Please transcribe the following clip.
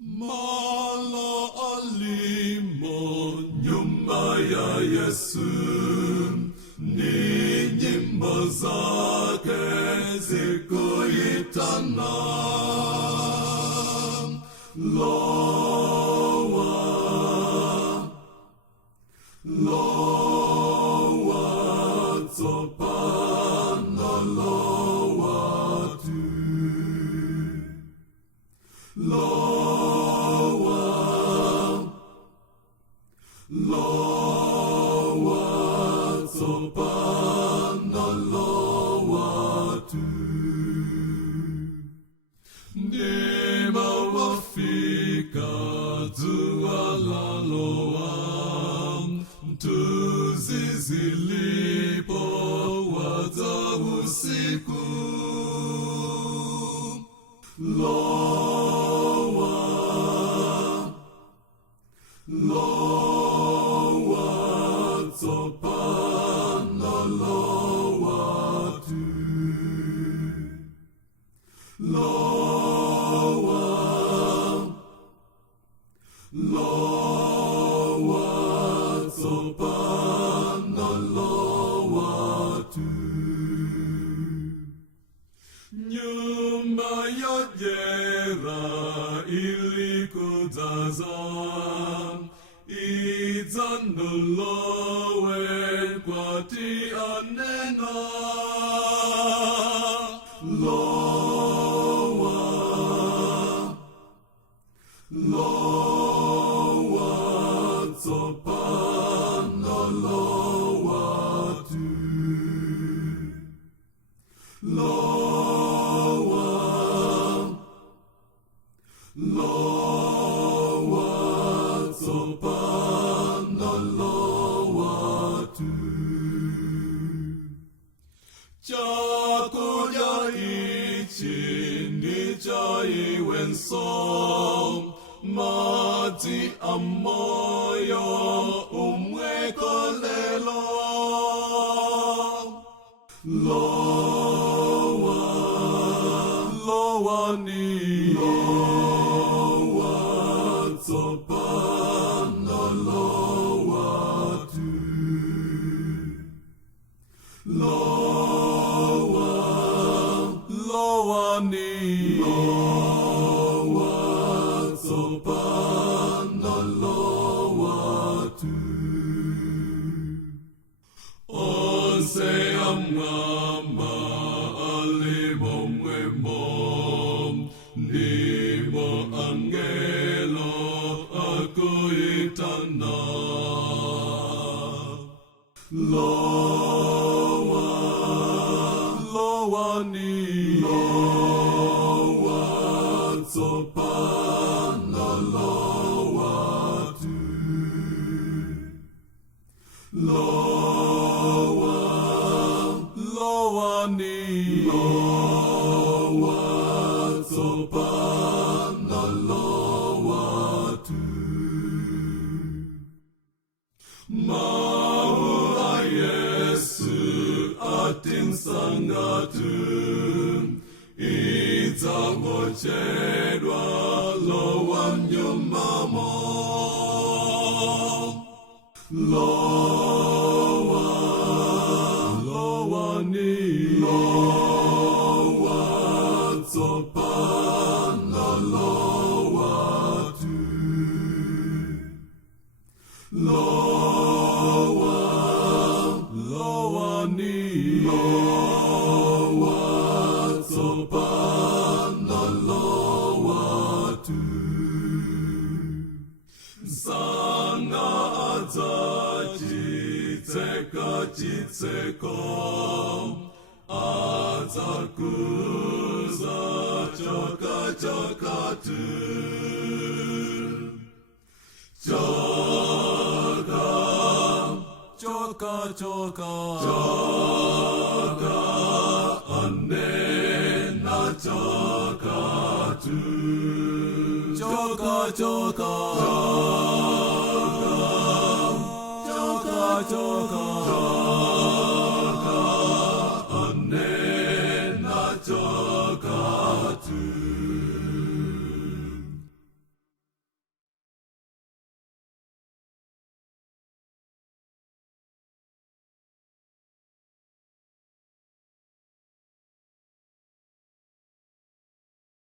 Mala alimo nyumba ya Yesu, ni nyimbo zake zikuitana. Lowa, lowa, topana lowa tu. Lowa, lowa, topana lowa tu. Ndima wafika jua la lowa, mtuzi zilipo waza usiku. Lowa, lowa, topana lowa tu. Lowa, lowa, topana lowa tu. Nyumba ya jera ilikujaza, izanulowe kwa tianena. Lowa, lowa, topana lowa tu. Lowa, lowa, topana lowa tu. Chakula ichi ni cha iwenso, maji amoyo umwekolelo. Lowa, lowa ni lowa, topana lowa tu. Lowa, lowa ni lowa, topana lowa tu. Onse amama alimo mwemo, nimo angelo akuitana. Lowa, lowa ni lowa, topana lowa tu. Lowa, lowa ni lowa, topana lowa tu. Maua Yesu ating sangatu, itamochedwa lowa nyumamo. Lowa, lowa ni lowa, topana lowa tu. Lowa, lowa ni lowa, topana lowa tu. Sana chitseko, atakuza choka tu. Choka, anena choka tu. Choka,